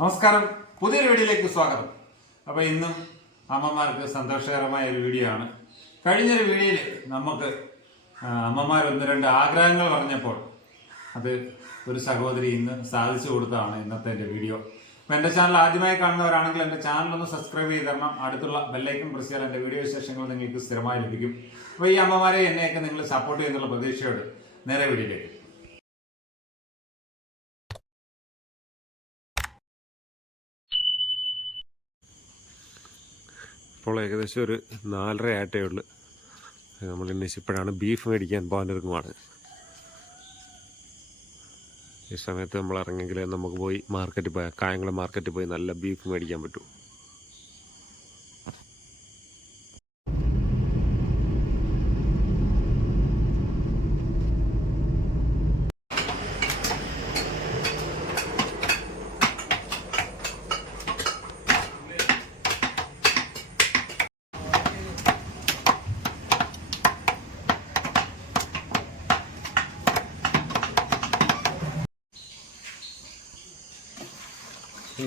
നമസ്കാരം. പുതിയൊരു വീഡിയോയിലേക്ക് സ്വാഗതം. അപ്പോൾ ഇന്നും അമ്മമാർക്ക് സന്തോഷകരമായ ഒരു വീഡിയോ ആണ്. കഴിഞ്ഞൊരു വീഡിയോയിൽ നമുക്ക് അമ്മമാർ ഒന്ന് രണ്ട് ആഗ്രഹങ്ങൾ പറഞ്ഞപ്പോൾ അത് ഒരു സഹോദരി ഇന്ന് സാധിച്ചു കൊടുത്തതാണ് ഇന്നത്തെ എന്റെ വീഡിയോ. അപ്പോൾ എന്റെ ചാനൽ ആദ്യമായി കാണുന്നവരാണെങ്കിൽ എന്റെ ചാനൽ ഒന്ന് സബ്സ്ക്രൈബ് ചെയ്ത് തരണം. അടുത്തുള്ള ബെല്ലൈക്കൻ പ്രസ് ചെയ്താൽ എന്റെ വീഡിയോ വിശേഷങ്ങൾ നിങ്ങൾക്ക് സ്ഥിരമായി ലഭിക്കും. അപ്പോൾ ഈ അമ്മമാരെ എന്നെയൊക്കെ നിങ്ങൾ സപ്പോർട്ട് ചെയ്യുന്നുള്ള പ്രതീക്ഷയോട് നേരെ വീഡിയോയിലേക്ക് ഇപ്പോൾ ഏകദേശം ഒരു നാലര ആട്ടേ ഉള്ളു. നമ്മൾ ഇന്ന് ഇപ്പോഴാണ് ബീഫ് മേടിക്കാൻ പോകാനിറങ്ങുവാണ് ഈ സമയത്ത് നമ്മൾ ഇറങ്ങിയെങ്കിൽ നമുക്ക് പോയി മാർക്കറ്റിൽ പോയി കായംകുളം മാർക്കറ്റിൽ പോയി നല്ല ബീഫ് മേടിക്കാൻ പറ്റൂ.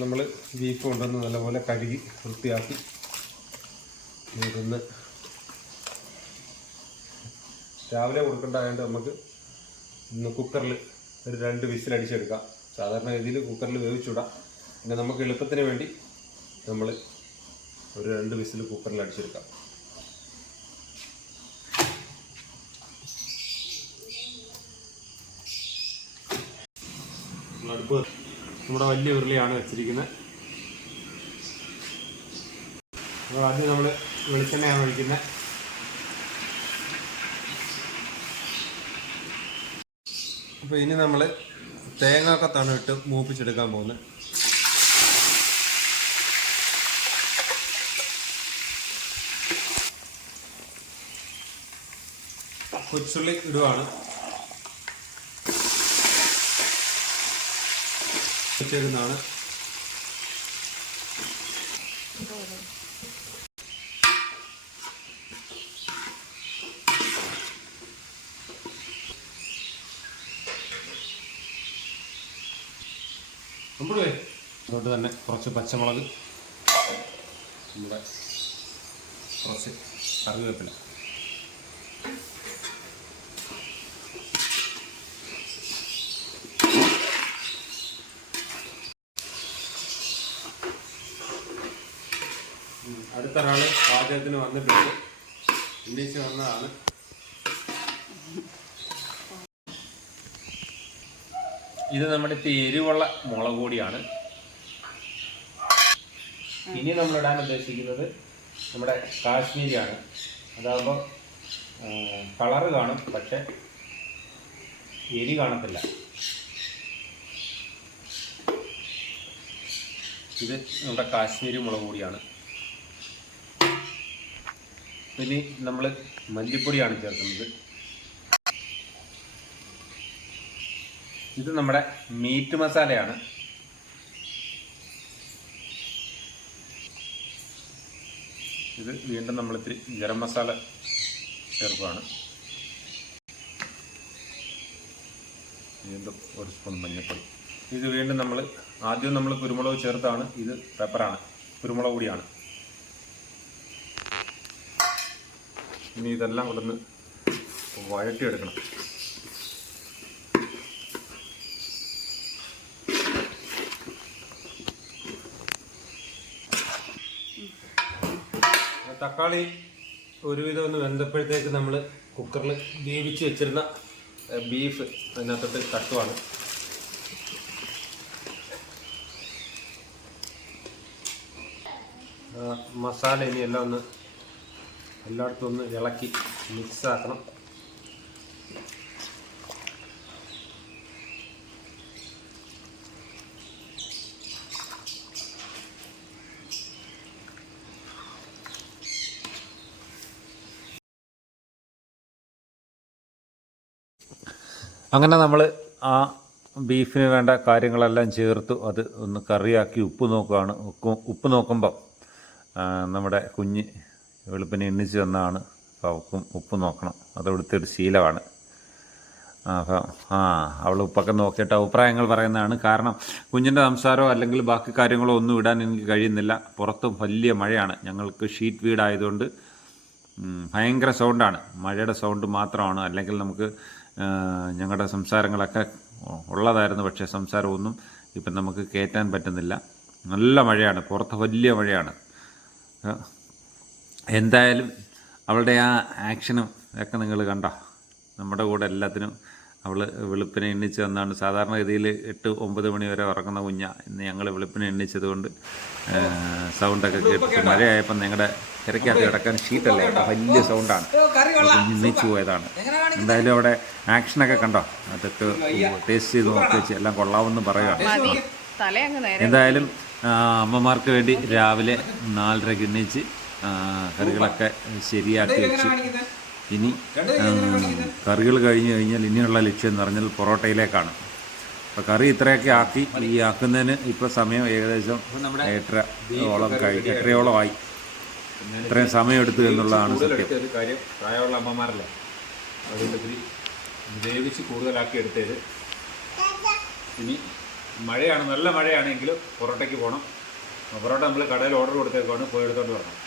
നമ്മൾ ബീഫ് കൊണ്ടുവന്ന് നല്ലപോലെ കഴുകി വൃത്തിയാക്കി ഇതൊന്ന് രാവിലെ കൊടുക്കേണ്ടതായതുകൊണ്ട് നമുക്ക് ഇന്ന് കുക്കറിൽ ഒരു രണ്ട് വിസിലടിച്ചെടുക്കാം സാധാരണ രീതിയിൽ കുക്കറിൽ വേവിച്ചുവിടാം പിന്നെ നമുക്ക് എളുപ്പത്തിന് വേണ്ടി നമ്മൾ ഒരു രണ്ട് വിസിൽ കുക്കറിൽ അടിച്ചെടുക്കാം. അടുപ്പ് നമ്മുടെ വലിയ ഉരുളിയാണ് വെച്ചിരിക്കുന്നത്. അപ്പോൾ ആദ്യം നമ്മൾ വെളിച്ചെണ്ണയാണ് ഒഴിക്കുന്നത്. അപ്പോൾ ഇനി നമ്മൾ തേങ്ങ ഒക്കെ തണുവിട്ട് മൂപ്പിച്ചെടുക്കാൻ പോകുന്നത്. കൊച്ചുള്ളി ഇടുവാണ്. നമ്മുടെ അതുകൊണ്ട് തന്നെ കുറച്ച് പച്ചമുളക്. നമ്മുടെ കുറച്ച് കറിവേപ്പില അടുത്ത പാചകത്തിന് വന്നിട്ടുണ്ട്. ഇംഗ്ലീഷ് വന്നതാണ്. ഇത് നമ്മുടെ എരിവുള്ള മുളക് പൊടിയാണ്. ഇനി നമ്മൾ ഇടാൻ ഉദ്ദേശിക്കുന്നത് നമ്മുടെ കാശ്മീരിയാണ്. അതാകുമ്പോൾ കളറ് കാണും പക്ഷെ എരി കാണത്തില്ല. ഇത് നമ്മുടെ കാശ്മീരി മുളക് പൊടിയാണ്. ഇനി നമ്മൾ മല്ലിപ്പൊടിയാണ് ചേർക്കുന്നത്. ഇത് നമ്മുടെ മീറ്റ് മസാലയാണ്. ഇത് വീണ്ടും നമ്മൾ ഇത്തിരി ഗരം മസാല ചേർക്കുകയാണ് വീണ്ടും ഒരു സ്പൂൺ മഞ്ഞൾപ്പൊടി. ഇത് വീണ്ടും നമ്മൾ ആദ്യം നമ്മൾ കുരുമുളക് ചേർത്താണ്. ഇത് പെപ്പറാണ് കുരുമുളക് പൊടിയാണ്. ഇനി ഇതെല്ലാം കൊണ്ടൊന്ന് വഴട്ടിയെടുക്കണം തക്കാളി ഒരുവിധം ഒന്ന് വെന്തപ്പോഴത്തേക്ക് നമ്മൾ കുക്കറിൽ വേവിച്ച് വെച്ചിരുന്ന ബീഫ് അതിനകത്തോട്ട് തട്ടുവാണ്. മസാല ഇനി എല്ലാം ഒന്ന് എല്ലായിടത്തും ഒന്ന് ഇളക്കി മിക്സ് ആക്കണം അങ്ങനെ നമ്മൾ ആ ബീഫിന് വേണ്ട കാര്യങ്ങളെല്ലാം ചേർത്തു. അത് ഒന്ന് കറിയാക്കി ഉപ്പ് നോക്കുകയാണ് ഉപ്പ് ഉപ്പ് നോക്കുമ്പം നമ്മുടെ കുഞ്ഞ് വെളുപ്പിനെ എണ്ണിച്ച് വന്നതാണ് അപ്പോൾ അവൾക്കും ഉപ്പ് നോക്കണം. അത് ഇവിടുത്തെ ഒരു ശീലമാണ്. അപ്പം ആ അവൾ ഉപ്പൊക്കെ നോക്കിയിട്ട് അഭിപ്രായങ്ങൾ പറയുന്നതാണ്. കാരണം കുഞ്ഞിന്റെ സംസാരമോ അല്ലെങ്കിൽ ബാക്കി കാര്യങ്ങളോ ഒന്നും ഇടാൻ എനിക്ക് കഴിയുന്നില്ല. പുറത്തും വലിയ മഴയാണ്. ഞങ്ങൾക്ക് ഷീറ്റ് വീടായതുകൊണ്ട് ഭയങ്കര സൗണ്ടാണ്. മഴയുടെ സൗണ്ട് മാത്രമാണ്. അല്ലെങ്കിൽ നമുക്ക് ഞങ്ങളുടെ സംസാരങ്ങളൊക്കെ ഉള്ളതായിരുന്നു. പക്ഷേ സംസാരമൊന്നും ഇപ്പം നമുക്ക് കയറ്റാൻ പറ്റുന്നില്ല. നല്ല മഴയാണ്. പുറത്ത് വലിയ മഴയാണ്. എന്തായാലും അവളുടെ ആ ആക്ഷനും ഒക്കെ നിങ്ങൾ കണ്ടോ? നമ്മുടെ കൂടെ എല്ലാത്തിനും അവൾ വെളുപ്പിനെ എണ്ണിച്ച് തന്നാണ് സാധാരണ ഗതിയിൽ എട്ട് ഒമ്പത് മണി വരെ ഉറങ്ങുന്ന കുഞ്ഞ ഇന്ന് ഞങ്ങൾ വെളുപ്പിനെ എണ്ണിച്ചത് കൊണ്ട് സൗണ്ടൊക്കെ കേട്ടിട്ട് മഴയായപ്പോൾ നിങ്ങളുടെ ഇരയ്ക്കകത്ത് കിടക്കാൻ ഷീറ്റല്ലേ? കേട്ടോ വലിയ സൗണ്ടാണ് എണ്ണിച്ചു പോയതാണ്. എന്തായാലും അവിടെ ആക്ഷനൊക്കെ കണ്ടോ? അതൊക്കെ ടേസ്റ്റ് ചെയ്ത് നോക്കി വെച്ച് എല്ലാം കൊള്ളാമെന്ന് പറയുകയാണ് എന്തായാലും അമ്മമാർക്ക് വേണ്ടി രാവിലെ നാലരയ്ക്ക് എണ്ണിച്ച് കറികളൊക്കെ ശരിയാക്കി വെച്ച്. ഇനി കറികൾ കഴിഞ്ഞ് കഴിഞ്ഞാൽ ഇനിയുള്ള ലക്ഷ്യം എന്ന് പറഞ്ഞാൽ പൊറോട്ടയിലേക്കാണ്. അപ്പോൾ കറി ഇത്രയൊക്കെ ആക്കി ഈ ആക്കുന്നതിന് ഇപ്പോൾ സമയം ഏകദേശം എട്ടര ഓളം എട്ടരയോളം ആയി. ഇത്രയും സമയമെടുത്തു എന്നുള്ളതാണ് സത്യം. പ്രായമുള്ള അമ്മമാരല്ലേ? വേവിച്ച് കൂടുതലാക്കി എടുത്തത്. ഇനി മഴയാണ് നല്ല മഴയാണെങ്കിലും പൊറോട്ടയ്ക്ക് പോകണം പൊറോട്ട നമ്മൾ കടയിൽ ഓർഡർ കൊടുത്തേക്കാണ് പോയി എടുത്തോണ്ട് വരണം.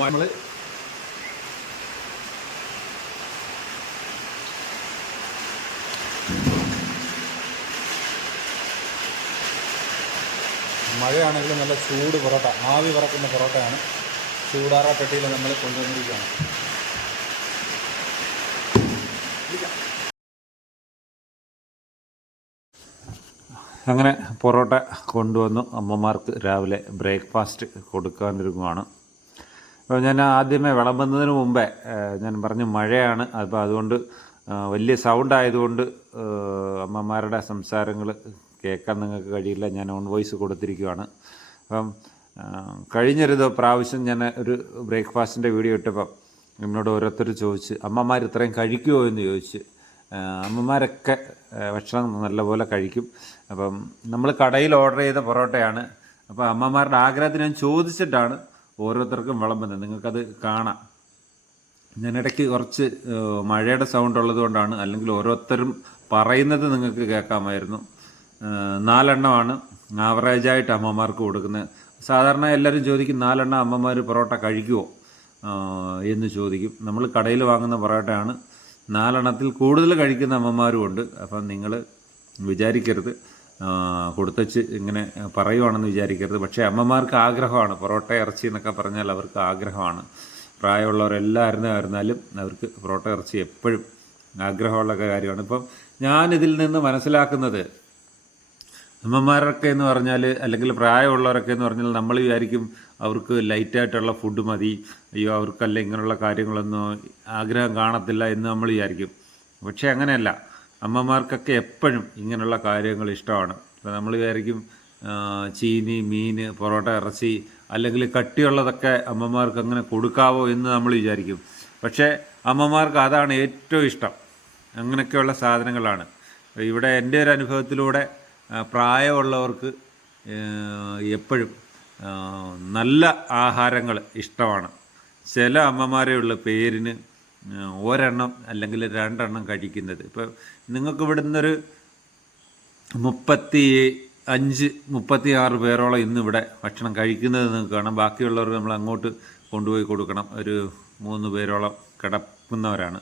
നമ്മൾ മഴയാണെങ്കിലും നല്ല ചൂട് പൊറോട്ട ആവി പറക്കുന്ന പൊറോട്ടയാണ്. ചൂടാറ പെട്ടിയിൽ നമ്മൾ കൊണ്ടുവന്നിരിക്കുകയാണ്. അങ്ങനെ പൊറോട്ട കൊണ്ടുവന്നു. അമ്മമാർക്ക് രാവിലെ ബ്രേക്ക്ഫാസ്റ്റ് കൊടുക്കാനൊരുങ്ങുവാണ് അപ്പോൾ ഞാൻ ആദ്യമേ വിളമ്പുന്നതിന് മുമ്പേ ഞാൻ പറഞ്ഞു മഴയാണ്. അപ്പോൾ അതുകൊണ്ട് വലിയ സൗണ്ട് ആയതുകൊണ്ട് അമ്മമാരുടെ സംസാരങ്ങൾ കേൾക്കാൻ നിങ്ങൾക്ക് കഴിയില്ല. ഞാൻ ഓൺ വോയിസ് കൊടുത്തിരിക്കുകയാണ് അപ്പം കഴിഞ്ഞൊരു പ്രാവശ്യം ഞാൻ ഒരു ബ്രേക്ക്ഫാസ്റ്റിന്റെ വീഡിയോ ഇട്ടപ്പം എന്നോട് ഓരോരുത്തർ ചോദിച്ച് അമ്മമാർ ഇത്രയും കഴിക്കുമോ എന്ന് ചോദിച്ച് അമ്മമാരൊക്കെ ഭക്ഷണം നല്ലപോലെ കഴിക്കും. അപ്പം നമ്മൾ കടയിൽ ഓർഡർ ചെയ്ത പൊറോട്ടയാണ്. അപ്പോൾ അമ്മമാരുടെ ആഗ്രഹത്തിന് ഞാൻ ചോദിച്ചിട്ടാണ് ഓരോരുത്തർക്കും വിളമ്പുന്നത് നിങ്ങൾക്കത് കാണാം. ഞാൻ ഇടയ്ക്ക് കുറച്ച് മഴയുടെ സൗണ്ട് ഉള്ളത് കൊണ്ടാണ് അല്ലെങ്കിൽ ഓരോരുത്തരും പറയുന്നത് നിങ്ങൾക്ക് കേൾക്കാമായിരുന്നു. നാലെണ്ണമാണ് ആവറേജായിട്ട് അമ്മമാർക്ക് കൊടുക്കുന്നത്. സാധാരണ എല്ലാവരും ചോദിക്കും നാലെണ്ണം അമ്മമാർ പൊറോട്ട കഴിക്കുമോ എന്ന് ചോദിക്കും. നമ്മൾ കടയിൽ വാങ്ങുന്ന പൊറോട്ടയാണ്. നാലെണ്ണത്തിൽ കൂടുതൽ കഴിക്കുന്ന അമ്മമാരും ഉണ്ട് അപ്പം നിങ്ങൾ വിചാരിക്കരുത്. കൊടുത്തച്ച് ഇങ്ങനെ പറയുവാണെന്ന് വിചാരിക്കരുത്. പക്ഷേ അമ്മമാർക്ക് ആഗ്രഹമാണ്. പൊറോട്ട ഇറച്ചി എന്നൊക്കെ പറഞ്ഞാൽ അവർക്ക് ആഗ്രഹമാണ്. പ്രായമുള്ളവരെല്ലാവരും ആയിരുന്നാലും അവർക്ക് പൊറോട്ട ഇറച്ചി എപ്പോഴും ആഗ്രഹമുള്ള കാര്യമാണ്. ഇപ്പം ഞാനിതിൽ നിന്ന് മനസ്സിലാക്കുന്നത് അമ്മമാരൊക്കെ എന്ന് പറഞ്ഞാൽ അല്ലെങ്കിൽ പ്രായമുള്ളവരൊക്കെ എന്ന് പറഞ്ഞാൽ നമ്മൾ വിചാരിക്കും അവർക്ക് ലൈറ്റായിട്ടുള്ള ഫുഡ് മതി. അയ്യോ അവർക്കല്ല ഇങ്ങനെയുള്ള കാര്യങ്ങളൊന്നും ആഗ്രഹം കാണത്തില്ല എന്ന് നമ്മൾ വിചാരിക്കും. പക്ഷേ അങ്ങനെയല്ല. അമ്മമാർക്കൊക്കെ എപ്പോഴും ഇങ്ങനെയുള്ള കാര്യങ്ങൾ ഇഷ്ടമാണ്. ഇപ്പോൾ നമ്മൾ വിചാരിക്കും ചീനി മീൻ പൊറോട്ട ഇറച്ചി അല്ലെങ്കിൽ കട്ടിയുള്ളതൊക്കെ അമ്മമാർക്ക് അങ്ങനെ കൊടുക്കാവോ എന്ന് നമ്മൾ വിചാരിക്കും. പക്ഷേ അമ്മമാർക്ക് അതാണ് ഏറ്റവും ഇഷ്ടം. അങ്ങനെയൊക്കെയുള്ള സാധനങ്ങളാണ്. ഇവിടെ എന്റെ ഒരു അനുഭവത്തിലൂടെ പ്രായമുള്ളവർക്ക് എപ്പോഴും നല്ല ആഹാരങ്ങൾ ഇഷ്ടമാണ്. ചില അമ്മമാരെയുള്ള പേരിന് ഒരെണ്ണം അല്ലെങ്കിൽ രണ്ടെണ്ണം കഴിക്കുന്നത്. ഇപ്പോൾ നിങ്ങൾക്ക് ഇവിടുന്നൊരു മുപ്പത്തി അഞ്ച് മുപ്പത്തി ആറ് പേരോളം ഇന്നിവിടെ ഭക്ഷണം കഴിക്കുന്നത് നിങ്ങൾക്ക് കാണാം. ബാക്കിയുള്ളവർ നമ്മൾ അങ്ങോട്ട് കൊണ്ടുപോയി കൊടുക്കണം. ഒരു മൂന്ന് പേരോളം കിടക്കുന്നവരാണ്.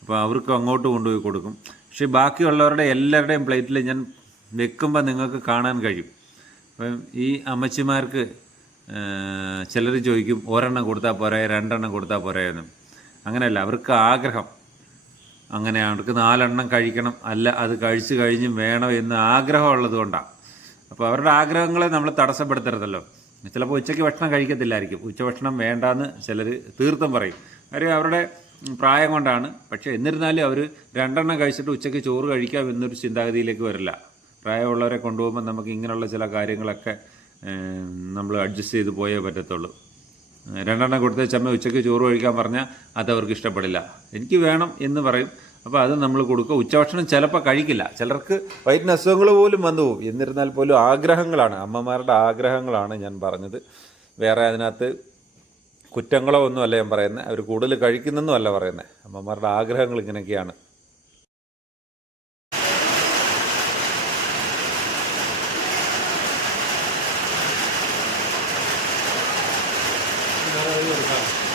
അപ്പോൾ അവർക്ക് അങ്ങോട്ട് കൊണ്ടുപോയി കൊടുക്കും. പക്ഷേ ബാക്കിയുള്ളവരുടെ എല്ലാവരുടെയും പ്ലേറ്റിൽ ഞാൻ വെക്കുമ്പോൾ നിങ്ങൾക്ക് കാണാൻ കഴിയും. അപ്പം ഈ അമ്മച്ചിമാർക്ക് ചിലർ ചോദിക്കും ഒരെണ്ണം കൊടുത്താൽ പോരെ? രണ്ടെണ്ണം കൊടുത്താൽ പോരെ? എന്ന്. അങ്ങനെയല്ല അവർക്ക് ആഗ്രഹം. അങ്ങനെ അവർക്ക് നാലെണ്ണം കഴിക്കണം. അല്ല അത് കഴിച്ചു കഴിഞ്ഞും വേണം എന്ന് ആഗ്രഹമുള്ളത് കൊണ്ടാണ് അപ്പോൾ അവരുടെ ആഗ്രഹങ്ങളെ നമ്മൾ തടസ്സപ്പെടുത്തരുതല്ലോ. ചിലപ്പോൾ ഉച്ചയ്ക്ക് ഭക്ഷണം കഴിക്കത്തില്ലായിരിക്കും. ഉച്ചഭക്ഷണം വേണ്ടാന്ന് ചിലർ തീർത്തും പറയും. കാര്യം അവരുടെ പ്രായം കൊണ്ടാണ്. പക്ഷേ എന്നിരുന്നാലും അവർ രണ്ടെണ്ണം കഴിച്ചിട്ട് ഉച്ചയ്ക്ക് ചോറ് കഴിക്കാം എന്നൊരു ചിന്താഗതിയിലേക്ക് വരില്ല. പ്രായമുള്ളവരെ കൊണ്ടുപോകുമ്പോൾ നമുക്ക് ഇങ്ങനെയുള്ള ചില കാര്യങ്ങളൊക്കെ നമ്മൾ അഡ്ജസ്റ്റ് ചെയ്ത് പോയേ പറ്റത്തുള്ളൂ. രണ്ടെണ്ണം കൊടുത്ത ചമ്മ ഉച്ചയ്ക്ക് ചോറ് കഴിക്കാൻ പറഞ്ഞാൽ അത് അവർക്ക് ഇഷ്ടപ്പെടില്ല. എനിക്ക് വേണം എന്ന് പറയും. അപ്പോൾ അത് നമ്മൾ കൊടുക്കുക ഉച്ചഭക്ഷണം ചിലപ്പോൾ കഴിക്കില്ല. ചിലർക്ക് വയറ്റിന് അസുഖങ്ങൾ പോലും വന്നു പോകും. എന്നിരുന്നാൽ പോലും ആഗ്രഹങ്ങളാണ്. അമ്മമാരുടെ ആഗ്രഹങ്ങളാണ് ഞാൻ പറഞ്ഞത്. വേറെ അതിനകത്ത് കുറ്റങ്ങളോ ഒന്നുമല്ല ഞാൻ പറയുന്നത്. അവർ കൂടുതൽ കഴിക്കുന്നെന്നും അല്ല പറയുന്നത്. അമ്മമാരുടെ ആഗ്രഹങ്ങൾ ഇങ്ങനെയൊക്കെയാണ്. അമ്മമാരെ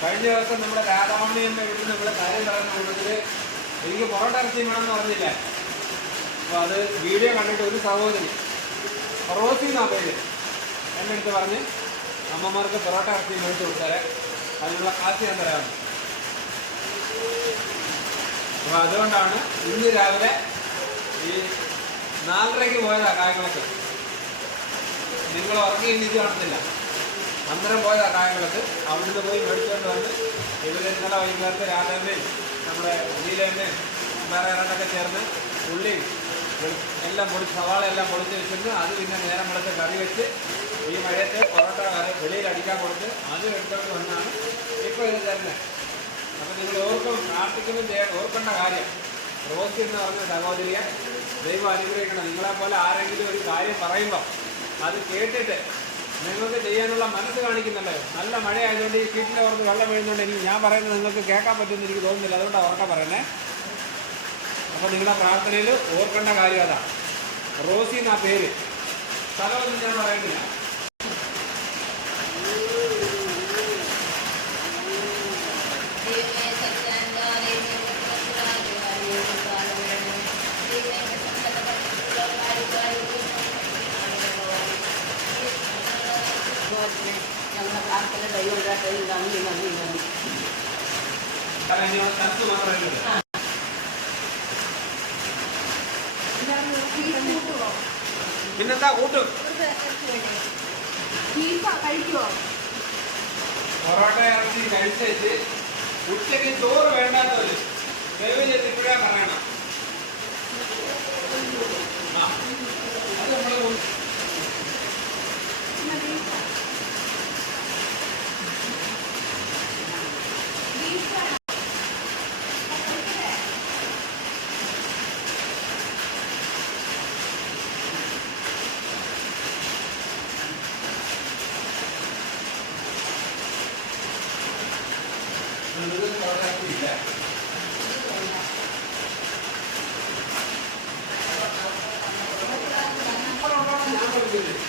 കഴിഞ്ഞ ദിവസം നമ്മുടെ രാധാമണിയമ്മ വീട്ടിൽ നമ്മൾ കാര്യം പറയുന്ന കൂട്ടത്തിൽ എനിക്ക് പൊറോട്ട ഇറച്ചി വേണമെന്ന് പറഞ്ഞില്ല? അപ്പോൾ അത് വീഡിയോ കണ്ടിട്ട് ഒരു സഹോദരി റോസി എന്നാ പേര്? എന്റെ അടുത്ത് പറഞ്ഞ് അമ്മമാർക്ക് പൊറോട്ട ഇറച്ചി മേടിച്ച് കൊടുത്താലേ അതിനുള്ള കാശ് ഞാൻ തരാമെന്ന് അപ്പോൾ അതുകൊണ്ടാണ് ഇന്ന് രാവിലെ ഈ നാലരയ്ക്ക് പോയതാ കാര്യങ്ങളൊക്കെ. നിങ്ങൾ ഉറങ്ങി എണീറ്റ് കാണത്തില്ല. അന്നേരം പോയ കായംകുളത്ത് അവിടുന്ന് പോയി മേടിച്ചുകൊണ്ട് വന്ന് ഇവരെ ഇന്നലെ വൈകുന്നേരത്തെ രാധേമ്മയും നമ്മുടെ ഉള്ളിലേനെ വേറെ രണ്ടൊക്കെ ചേർന്ന് ഉള്ളി എല്ലാം പൊടി സവാള എല്ലാം പൊളിച്ച് വെച്ചിട്ട് അത് പിന്നെ നേരം വെളുത്ത് കറി വെച്ച് ഈ മഴയത്ത് പൊറോട്ട കറി വെളിയിൽ അടിക്കാൻ കൊടുത്ത് അത് എടുത്തോണ്ട് വന്നാണ് ഇപ്പോൾ ഇത് തരുന്നത് അപ്പം നിങ്ങൾ ഓർക്കും പ്രാർത്ഥിക്കുമ്പോൾ ഓർക്കേണ്ട കാര്യം. റോസി എന്ന് പറഞ്ഞ സഹോദരിയെ ദൈവം അനുഗ്രഹിക്കണം. നിങ്ങളെ പോലെ ആരെങ്കിലും ഒരു കാര്യം പറയുമ്പോൾ അത് കേട്ടിട്ട് നിങ്ങൾക്ക് ചെയ്യാനുള്ള മനസ്സ് കാണിക്കുന്നുണ്ട്. നല്ല മഴയായതുകൊണ്ട് ഈ വീട്ടിലെ ഓർത്ത് വെള്ളം വീഴുന്നുണ്ട് എനിക്ക് ഞാൻ പറയുന്നത് നിങ്ങൾക്ക് കേൾക്കാൻ പറ്റുമെന്ന് എനിക്ക് തോന്നുന്നില്ല. അതുകൊണ്ടാണ് ഉറക്കം പറയുന്നത് അപ്പോൾ നിങ്ങളുടെ പ്രാർത്ഥനയിൽ ഓർക്കേണ്ട കാര്യം അതാണ് റോസി എന്നാ പേര്? സ്ഥലമൊന്നും ഞാൻ പറയുന്നില്ല ഞങ്ങളുടെ പ്രാർത്ഥന ദൈവം നന്ദി നന്ദി നന്ദി പിന്നെന്താ കൂട്ട് കഴിക്കുമോ പൊറോട്ട ഇറച്ചി കഴിച്ചിട്ട് ഉച്ചയ്ക്ക് ചോറ് വേണ്ടാത്തവര് ദയവ് ചെയ്ത് ഇപ്പോഴേ പറയണം ആ. അത് നമ്മൾ Thank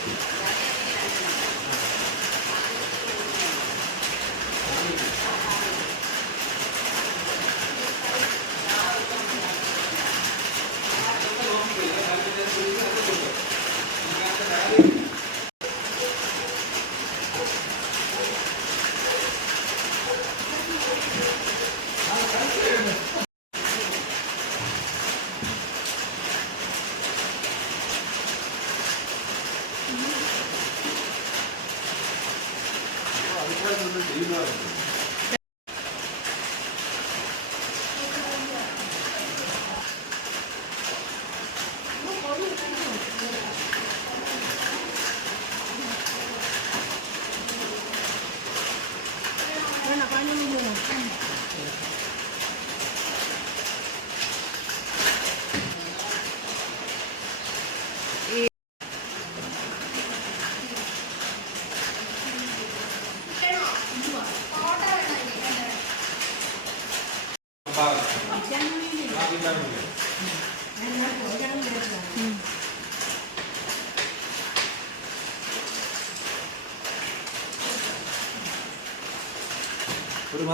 you. കൊണ്ട് ഒരു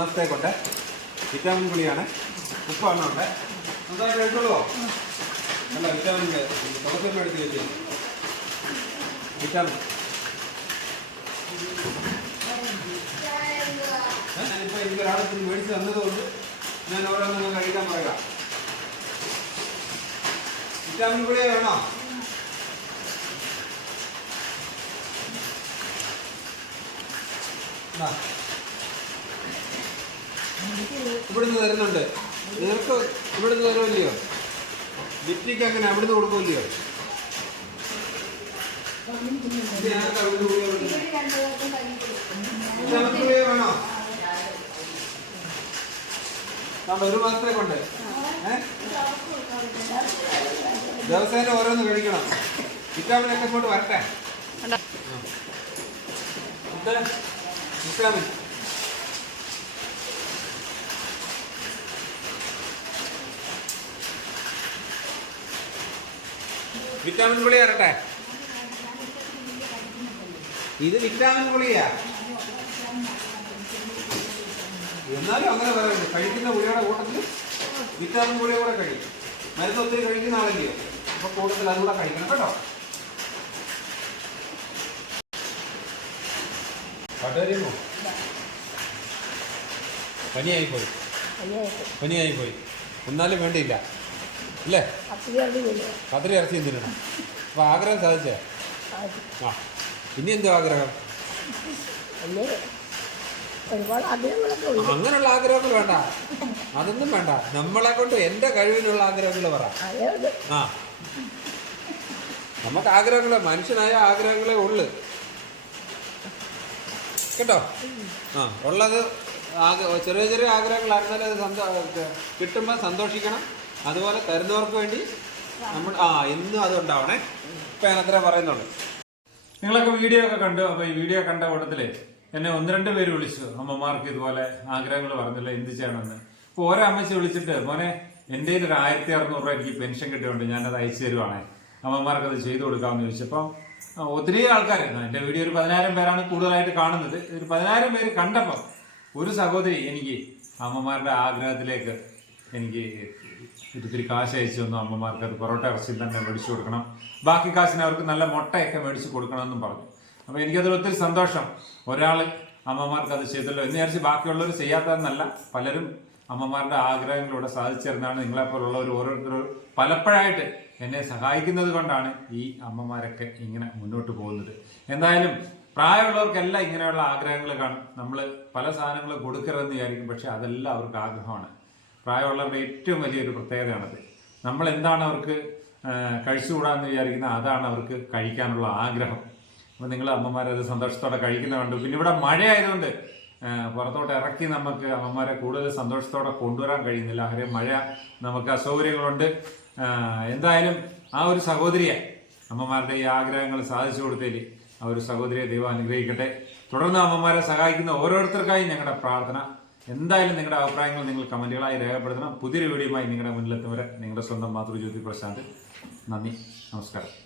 മാസത്തേക്കുണ്ട് വിറ്റാമിൻ ഗുളിയാണ് ഉപ്പാണ് ഉണ്ട് നന്നായിട്ട് എടുത്തോളൂ അല്ല വിറ്റാമിൻ തുടക്കം എടുത്ത് വെച്ചു വിറ്റാമിൻ. ഞാനിപ്പോൾ ഇത് മേടിച്ച് തന്നതുകൊണ്ട് ഞാൻ ഓരോന്നും കഴിക്കാൻ പറയാം വിറ്റാമിൻ വേണോ? ദാ. ഇവിടുന്ന് തരുന്നുണ്ട്. നിങ്ങൾക്ക് ഇവിടുന്ന് തരുമല്ലയോ? ലിപ്റ്റിക്ക് അങ്ങനെ അവിടുന്ന് കൊടുക്കുമല്ലയോ? ഒരു മാസത്തെ കൊണ്ട്. ദിവസേന ഓരോന്ന് കഴിക്കണം. വിറ്റാമിൻ ഒക്കെ ഇങ്ങോട്ട് വരട്ടെ. വിറ്റാമിൻ വിറ്റാമിൻ ഗുളിക വരട്ടെ ഇത് വിറ്റാമിൻ ഗുളികയാ എന്നാലും അങ്ങനെ പറയുന്നത് കഴിക്കുന്ന ഗുളികയുടെ കൂട്ടത്തിൽ വിറ്റാമിൻ ഗുളിക കൂടെ കഴിക്കും. മരുന്ന് ഒത്തിരി കഴിക്കുന്ന ആളല്ലയോ അപ്പൊ കൂട്ടത്തിൽ അതുകൂടെ കഴിക്കണം കേട്ടോ. പട്ടോ പനിയായിപ്പോയി. പനിയായിപ്പോയി. എന്നാലും വേണ്ടിയില്ല. അല്ലേ? കത്തിരി ഇറച്ചി തിന്നണം. അപ്പൊ ആഗ്രഹം സാധിച്ചേ? ആ. ഇനി എന്തോ ആഗ്രഹം? അങ്ങനെയുള്ള ആഗ്രഹങ്ങൾ വേണ്ട. അതൊന്നും വേണ്ട. നമ്മളെ കൊണ്ട് എന്റെ കഴിവിനുള്ള ആഗ്രഹങ്ങൾ പറ. ആ. നമുക്ക് ആഗ്രഹങ്ങളെ മനുഷ്യനായ ആഗ്രഹങ്ങളെ ഉള്ളു. കേട്ടോ? ആ ഉള്ളത് ചെറിയ ചെറിയ ആഗ്രഹങ്ങളായിരുന്നാലും അത് സന്തോ കിട്ടുമ്പോൾ സന്തോഷിക്കണം. അതുപോലെ തരുന്നവർക്ക് വേണ്ടി നമ്മൾ ആ എന്നും അത് ഉണ്ടാവണേ ഇപ്പം അത്രേ പറയുന്നുള്ളൂ. നിങ്ങളൊക്കെ വീഡിയോ ഒക്കെ കണ്ടു? അപ്പൊ ഈ വീഡിയോ കണ്ട കൂട്ടത്തിൽ എന്നെ ഒന്ന് രണ്ട് പേര് വിളിച്ചു. അമ്മമാർക്ക് ഇതുപോലെ ആഗ്രഹങ്ങൾ പറഞ്ഞില്ല എന്ത് ചെയ്യണമെന്ന്. അപ്പൊ ഓരോ അമ്മച്ചി വിളിച്ചിട്ട് മോനെ എന്റെ കയ്യിൽ ഒരു ആയിരത്തി അറുന്നൂറ് രൂപ എനിക്ക് പെൻഷൻ കിട്ടിയോണ്ട് ഞാനത് അയച്ചു തരുവാണേ. അമ്മമാർക്ക് അത് ചെയ്തു കൊടുക്കാമെന്ന് ചോദിച്ചപ്പം ഒത്തിരി ആൾക്കാർ എന്റെ വീഡിയോ ഒരു പതിനായിരം പേരാണ് കൂടുതലായിട്ട് കാണുന്നത്. ഒരു പതിനായിരം പേര് കണ്ടപ്പോൾ ഒരു സഹോദരി എനിക്ക് അമ്മമാരുടെ ആഗ്രഹത്തിലേക്ക് എനിക്ക് ഒത്തിരി കാശ് അയച്ചു തന്നു അമ്മമാർക്ക്. അത് പൊറോട്ട ഇറച്ചി തന്നെ മേടിച്ചു കൊടുക്കണം. ബാക്കി കാശിന് അവർക്ക് നല്ല മുട്ടയൊക്കെ മേടിച്ചു കൊടുക്കണമെന്നും പറഞ്ഞു. അപ്പോൾ എനിക്കതിൽ ഒത്തിരി സന്തോഷം. ഒരാൾ അമ്മമാർക്ക് അത് ചെയ്തല്ലോ എന്ന് വിചാരിച്ച് ബാക്കിയുള്ളവർ ചെയ്യാത്തതെന്നല്ല. പലരും അമ്മമാരുടെ ആഗ്രഹങ്ങളിലൂടെ സാധിച്ചിരുന്നാണ് നിങ്ങളെപ്പോലുള്ളവർ ഓരോരുത്തർ പലപ്പോഴായിട്ട് എന്നെ സഹായിക്കുന്നത് കൊണ്ടാണ് ഈ അമ്മമാരൊക്കെ ഇങ്ങനെ മുന്നോട്ട് പോകുന്നത്. എന്തായാലും പ്രായമുള്ളവർക്കെല്ലാം ഇങ്ങനെയുള്ള ആഗ്രഹങ്ങൾ കാണും. നമ്മൾ പല സാധനങ്ങളും കൊടുക്കരുതെന്ന് വിചാരിക്കും. പക്ഷെ അതെല്ലാം അവർക്ക് ആഗ്രഹമാണ്. പ്രായമുള്ളവരുടെ ഏറ്റവും വലിയൊരു പ്രത്യേകതയാണത്. നമ്മൾ എന്താണ് അവർക്ക് കഴിച്ചുകൂടാന്ന് വിചാരിക്കുന്നത് അതാണ് അവർക്ക് കഴിക്കാനുള്ള ആഗ്രഹം. അപ്പോൾ നിങ്ങൾ അമ്മമാരെ അമ്മമാരത് സന്തോഷത്തോടെ കഴിക്കുന്ന കണ്ടു. പിന്നെ ഇവിടെ മഴയായതുകൊണ്ട് പുറത്തോട്ട് ഇറക്കി നമുക്ക് അമ്മമാരെ കൂടുതൽ സന്തോഷത്തോടെ കൊണ്ടുവരാൻ കഴിയുന്നില്ല. അവരെ മഴ നമുക്ക് അസൗകര്യങ്ങളുണ്ട്. എന്തായാലും ആ ഒരു സഹോദരിയെ അമ്മമാരുടെ ഈ ആഗ്രഹങ്ങൾ സാധിച്ചു കൊടുത്തേൽ ആ ഒരു സഹോദരിയെ ദൈവം അനുഗ്രഹിക്കട്ടെ. തുടർന്ന് അമ്മമാരെ സഹായിക്കുന്ന ഓരോരുത്തർക്കായി ഞങ്ങളുടെ പ്രാർത്ഥന എന്തായാലും നിങ്ങളുടെ അഭിപ്രായങ്ങൾ നിങ്ങൾ കമന്റുകളായി രേഖപ്പെടുത്തണം. പുതിയൊരു വീഡിയോയുമായി നിങ്ങളുടെ മുന്നിലെത്തും വരെ നിങ്ങളുടെ സ്വന്തം മാതൃജ്യോതി പ്രശാന്ത്. നന്ദി. നമസ്കാരം.